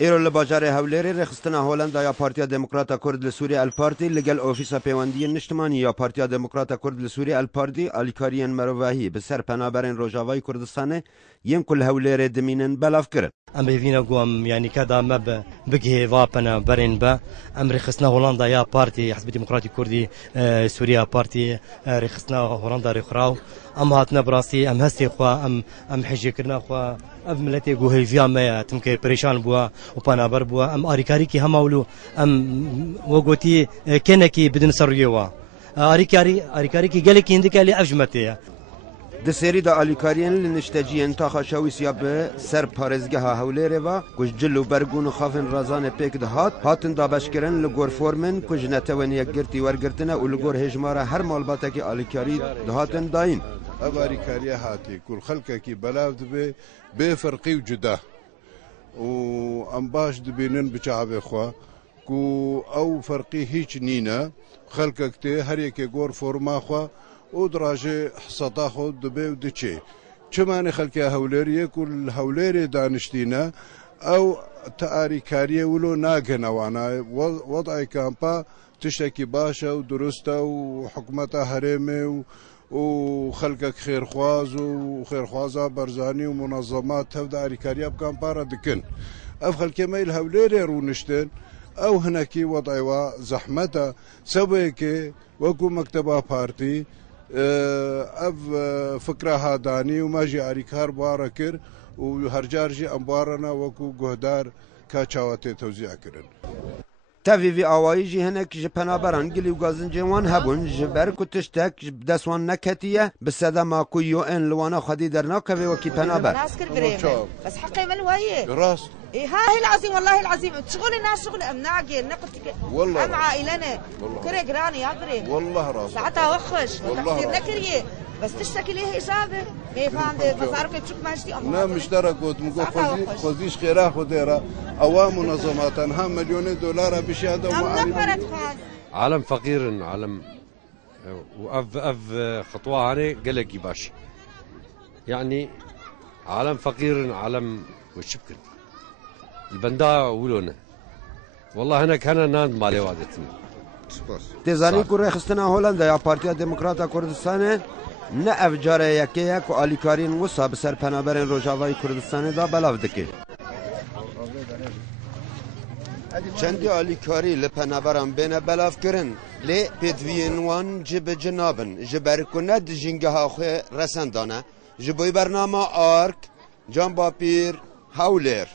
ایرو لباجار هولری رخصتنا هولندا یا پارتیا دموکراتا کرد لسوریه الپارتی لگل اوفیسا پیوندی نشتمانی یا پارتیا دموکراتا کرد لسوریه الپارتی آلیکاریان مروواهی به سر پنابرین روجاوای کردستانه یم کل هولری دمینن بلاف کرد. ام بيفينا قوم يعني كذا ما بقي فابنا برين با ام رخصنا هولندا يا بارتي حزب ديمقراطي كردي سوريا بارتي رخصنا هولندا رخراو ام هاتنا براسي ام هسي خوا ام حجي كرنا خوا ام ملتي قوهي فيا ما تمكن بريشان بوا وبانا بر بوا ام اريكاريكي هماولو ام وقوتي كنكي بدن سريوا اريكاريكي قالك عندك اللي افجمتي دسری دا آلیکاریان لنشتجیان تا خشاویسیا به سر پارزگه هولری و کج جلو برگون خافن رازان پیک دهات هاتن دا بشکرن لگور فورمن کج نتوانی گرتی ورگرتنه و لگور هجماره هر مالباته که آلیکاری دهاتن داین. اب آلیکاریا هاتی کل خلقه کی بلاو دبی به فرقی و جدا و ام باش دبینن بچعب خوا کو او فرقی هیچ نینا خلقه کتی هر یک گور فورما خوا و دراجه حصتا خود دبی و دچه چمان خلقی هولریه کل هولری دانشتینا او تاریکاریه ولو ناگنوانا وضع کامپا تشتکی باشه و درسته و حکومت هرمه و خلقك خيرخواز وخيرخوازا برزاني ومنظمات تبدا اريكاريا بكامبارا دكن اف خلقي ميل هوليري رونشتن او هناكي وضعوا زحمتا سويكي وكو مكتبه بارتي اف فكره هاداني وماجي اريكار باركر وهرجارجي امبارنا وكو جهدار كاچاوتي توزيع كرن تاوی آوایی جی هنک جپنابران گلی و گازن جوان هبون جبر کتشتک دسوان نکتیه بسدا ما کویو ان لوانا خدی در ناکوی وکی پنابر ناسكر بريمه بس حقي ملوهيه راس ايه ها هي العظيم والله العظيم شغل الناس شغل امناقي نقتك والله ام عائلنا كري قراني يا بري والله راس ساعتها وخش وتحضير نكريه بس تشتكي ليه اجابه ما فهمت بس عارفه تشوف ماشتي نا مشترك وتمقو خذيش خيرا خديرا اوام منظمات هم مليون دولار بشهاده ومعارف عالم فقير عالم وأف خطوة هاني قلقي باش يعني عالم فقير عالم وشبكن البندا ولونه والله هنا كان ناند مالي وادتني تزانی کو رخصتنا هولندا یا پارتیا دموکراتا کردستانه نه افجاره یکیه که آلیکارین وسا بسر پنابرین روجاوای کردستانه دا بلاو دکه چندی آلیکاری لپنابران بین بلاف کرن لی پیدوین وان جب جنابن جبر کنه جنگه ها خوی رسندانه جبوی برنامه آرک جان باپیر هولر